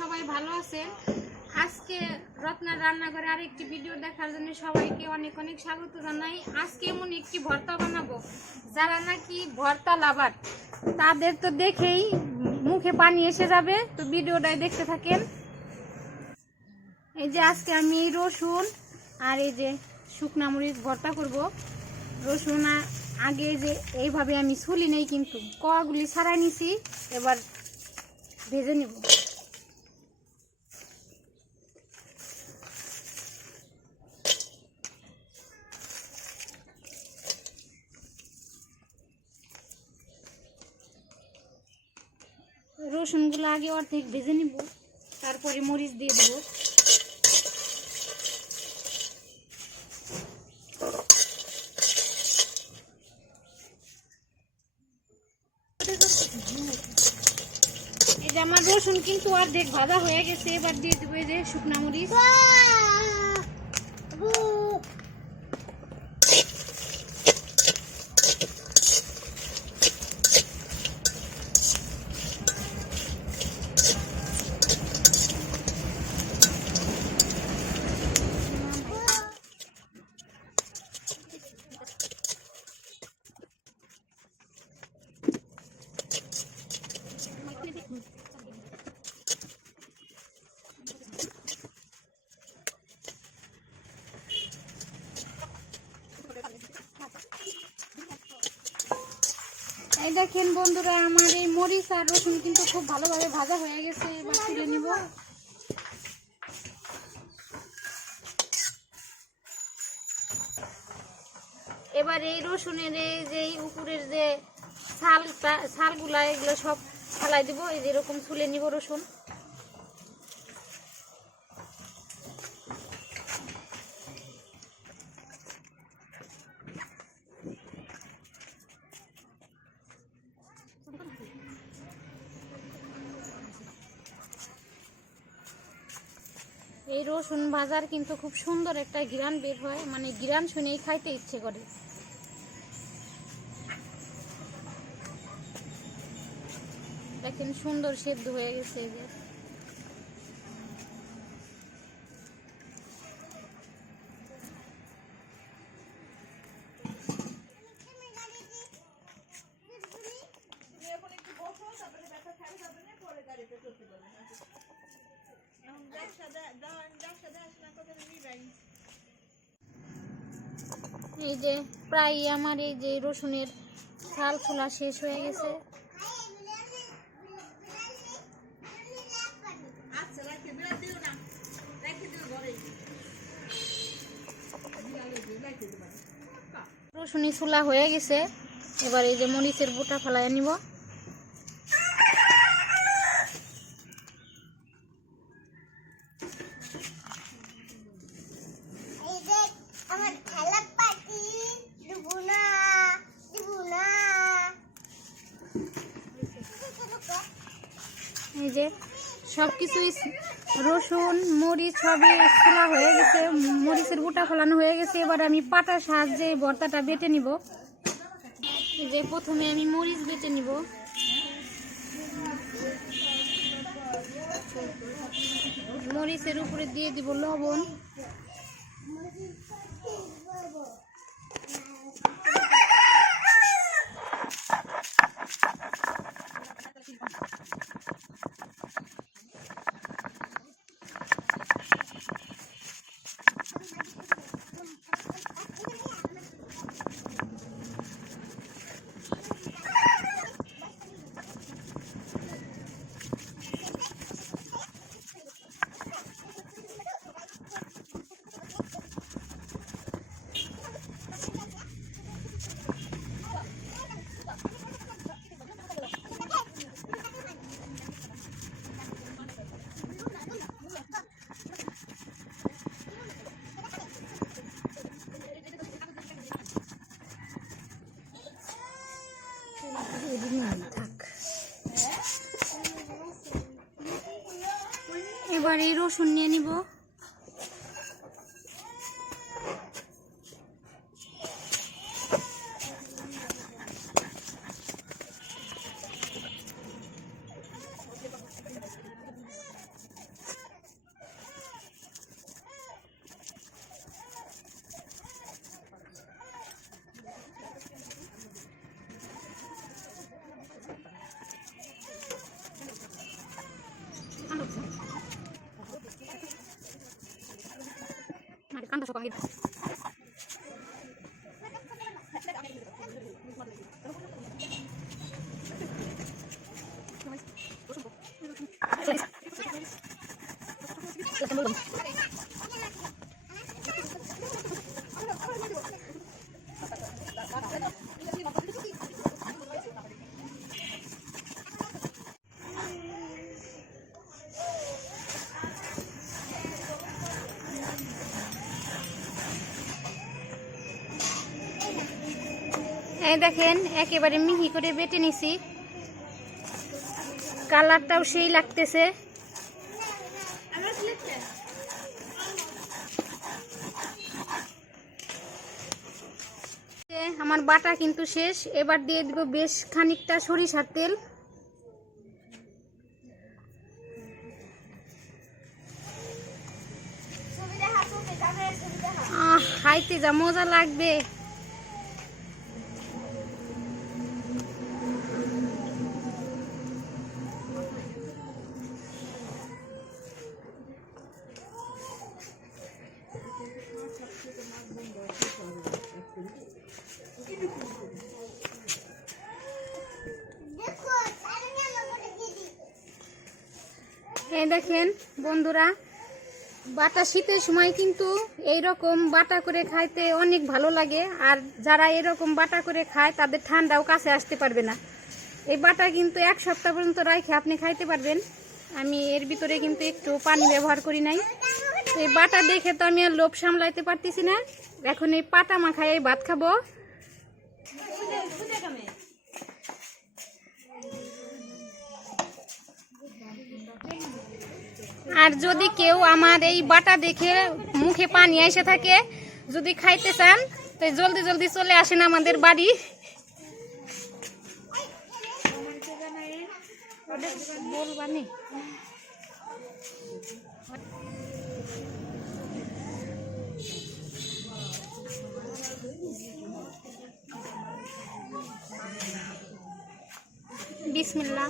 সবাই ভালো আছেন। আজকে রত্নার রান্নাঘরে আরেকটি ভিডিও দেখার জন্য সবাইকে অনেক অনেক স্বাগত জানাই। আজকে এমন একটি ভর্তা বানাবো যারা নাকি ভর্তা লাভার তাদের তো দেখেই মুখে পানি এসে যাবে। তো ভিডিওটাই দেখতে থাকেন। এই যে আজকে আমি রসুন আর এই যে শুকনা মরিচ ভর্তা করব। রসুন আগে যে এইভাবে আমি ছুলি নেই, কিন্তু কোয়াগুলি ছাড়াই নিছি, এবার ভেজে নিব। রসুনগুলো আগে অর্ধেক ভেজে নিব, তারপরে মরিচ দিয়ে দেব। এই যে আমার রসুন কিন্তু অর্ধেক ভাজা হয়ে গেছে, এবার দিয়ে দেবো এই যে শুকনা মরিচ। এই দেখেন বন্ধুরা, আমার এই মরিচ আর রসুন কিন্তু খুব ভালোভাবে ভাজা হয়ে গেছে, এবার তুলে নিব। এবার এই রসুনের এই যে উপরের যে ছালগুলা এগুলো সব ফালাই দিব। এই যে এরকম তুলে নিব রসুন। এই রসুন ভাজার কিন্তু খুব সুন্দর একটা ঘ্রাণ বের হয়, মানে ঘ্রাণ শুনেই খাইতে ইচ্ছে করে। দেখেন সুন্দর সেদ্ধ হয়ে গেছে। এই যে এই যে প্রায় আমার এই যে রসুনের ছাল খোলা শেষ হয়ে গেছে। রসুনি ছোলা হয়ে গেছে, এবার এই যে মরিচের বোটা ফেলাই নিব। এই যে সবকিছুই রসুন মরিচ সবই ছোলা হয়ে গেছে, মরিচের বোটা ফলানো হয়ে গেছে। এবার আমি পাটার সাহায্যে ভর্তাটা বেটে নিব। এই যে প্রথমে আমি মরিচ বেটে নিব। মরিচের উপরে দিয়ে দিব লবণ। এবার এই রসুন নিয়ে নিব। এই দেখেন একেবারে মিহি করে বেটে নিছি, কালারটাও সেই লাগতেছে। আমার বাটা কিন্তু শেষ, এবার দিয়ে দিব বেশ খানিকটা সরিষার তেল। খাইতে যা মজা লাগবে। এই দেখেন বন্ধুরা, বাটা শীতের সময় কিন্তু এইরকম বাটা করে খাইতে অনেক ভালো লাগে। আর যারা এরকম বাটা করে খায় তাদের ঠান্ডাও কাছে আসতে পারবে না। এই বাটা কিন্তু 1 সপ্তাহ পর্যন্ত রাখে আপনি খাইতে পারবেন। আমি এর ভিতরে কিন্তু একটু পানি ব্যবহার করি নাই। তো এই বাটা দেখে তো আমি আর লোভ সামলাইতে পারতেছি না। এখন এই পাটা মাখায় ভাত খাবো। আর যদি কেউ আমার এই বাটা দেখে মুখে পানি এসে থাকে, যদি খাইতে চান তো জলদি জলদি চলে আসেন আমাদের বাড়ি। বলবানি বিসমিল্লাহ।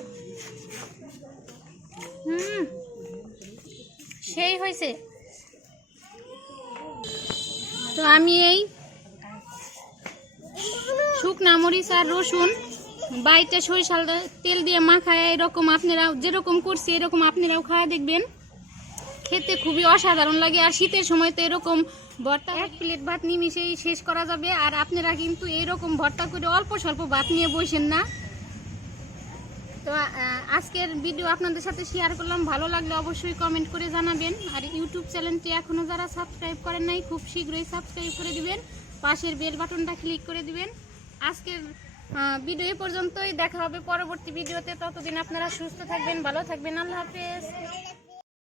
সেই হয়েছে। তো আমি এই শুকনা মরিচ আর রসুন বাইটে সরিষার তেল দিয়ে মাখায় এরকম আপনারা যেরকম করছি এরকম আপনারাও খাওয়া দেখবেন, খেতে খুবই অসাধারণ লাগে। আর শীতের সময় তো এরকম ভর্তা 1 প্লেট ভাত নিমিশেই শেষ করা যাবে। আর আপনারা কিন্তু এরকম ভর্তা করে অল্প স্বল্প ভাত নিয়ে বসেন না। তো আজকের ভিডিও আপনাদের সাথে শেয়ার করলাম, ভালো লাগলে অবশ্যই কমেন্ট করে জানাবেন। আর ইউটিউব চ্যানেলটি এখনও যারা সাবস্ক্রাইব করেন নাই খুব শীঘ্রই সাবস্ক্রাইব করে দিবেন, পাশের বেল বাটনটা ক্লিক করে দিবেন। আজকের ভিডিও এ পর্যন্তই, দেখা হবে পরবর্তী ভিডিওতে। ততদিন আপনারা সুস্থ থাকবেন, ভালো থাকবেন। আল্লাহ হাফেজ।